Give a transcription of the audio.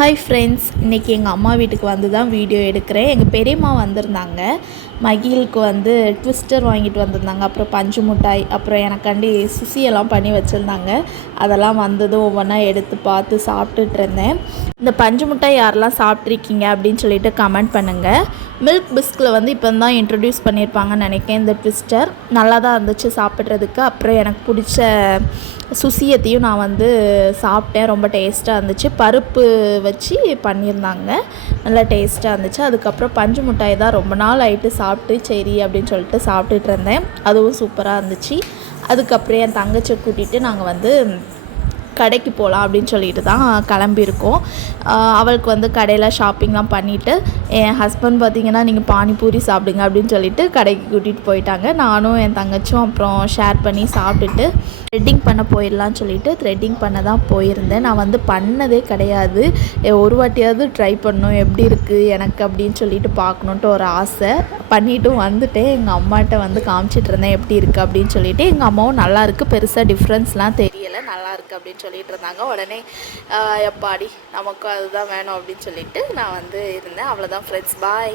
Hi friends, இன்றைக்கி எங்கள் அம்மா வீட்டுக்கு வந்து தான் வீடியோ எடுக்கிறேன். எங்கள் பெரியம்மா வந்திருந்தாங்க. மகிழுக்கு வந்து ட்விஸ்டர் வாங்கிட்டு வந்திருந்தாங்க, அப்புறம் பஞ்சு மிட்டாய், அப்புறம் எனக்காண்டி சுசியெல்லாம் பண்ணி வச்சுருந்தாங்க. அதெல்லாம் வந்ததும் ஒவ்வொன்றா எடுத்து பார்த்து சாப்பிட்டுட்டு இருந்தேன். இந்த பஞ்சு மிட்டாய் யாரெல்லாம் சாப்பிட்ருக்கீங்க அப்படின்னு சொல்லிட்டு கமெண்ட் பண்ணுங்கள். மில்க் பிஸ்கில் வந்து இப்போ தான் இன்ட்ரடியூஸ் பண்ணியிருப்பாங்கன்னு நினைக்கிறேன். இந்த ட்விஸ்டர் நல்லா தான் இருந்துச்சு சாப்பிட்றதுக்கு. அப்புறம் எனக்கு பிடிச்ச சுசியத்தையும் நான் வந்து சாப்பிட்டேன். ரொம்ப டேஸ்ட்டாக இருந்துச்சு. பருப்பு வச்சு பண்ணியிருந்தாங்க, நல்லா டேஸ்ட்டாக இருந்துச்சு. அதுக்கப்புறம் பஞ்சு மிட்டாய் தான் ரொம்ப நாள் ஆகிட்டு சாப்பிட்டு சரி அப்படின்னு சொல்லிட்டு சாப்பிட்டுட்டு இருந்தேன். அதுவும் சூப்பராக இருந்துச்சு. அதுக்கப்புறம் என் தங்கச்சியை கூட்டிகிட்டு நாங்கள் வந்து கடைக்கு போகலாம் அப்படின்னு சொல்லிட்டு தான் கிளம்பியிருக்கோம். அவளுக்கு வந்து கடையில் ஷாப்பிங்லாம் பண்ணிவிட்டு, என் ஹஸ்பண்ட் பார்த்திங்கன்னா நீங்கள் பானிபூரி சாப்பிடுங்க அப்படின்னு சொல்லிட்டு கடைக்கு கூட்டிகிட்டு போயிட்டாங்க. நானும் என் தங்கச்சும் அப்புறம் ஷேர் பண்ணி சாப்பிட்டுட்டு த்ரெட்டிங் பண்ண போயிடலான்னு சொல்லிட்டு த்ரெட்டிங் பண்ண தான் போயிருந்தேன். நான் வந்து பண்ணதே கிடையாது. ஒரு வாட்டியாவது ட்ரை பண்ணணும் எப்படி இருக்குது எனக்கு அப்படின்னு சொல்லிட்டு பார்க்கணுன்ட்டு ஒரு ஆசை. பண்ணிவிட்டும் வந்துட்டேன். எங்கள் அம்மாட்ட வந்து காமிச்சிட்டு இருந்தேன் எப்படி இருக்குது அப்படின்னு சொல்லிட்டு. எங்கள் அம்மாவும் நல்லாயிருக்கு, பெருசாக டிஃப்ரென்ஸ்லாம் தெரியலை, நல்லாயிருக்கு அப்படின்னு சொல்லிட்டு இருந்தாங்க. உடனே எப்பாடி நமக்கும் அதுதான் வேணும் அப்படின்னு சொல்லிட்டு நான் வந்து இருந்தேன். அவ்வளோதான் ஃப்ரெண்ட்ஸ், பாய்.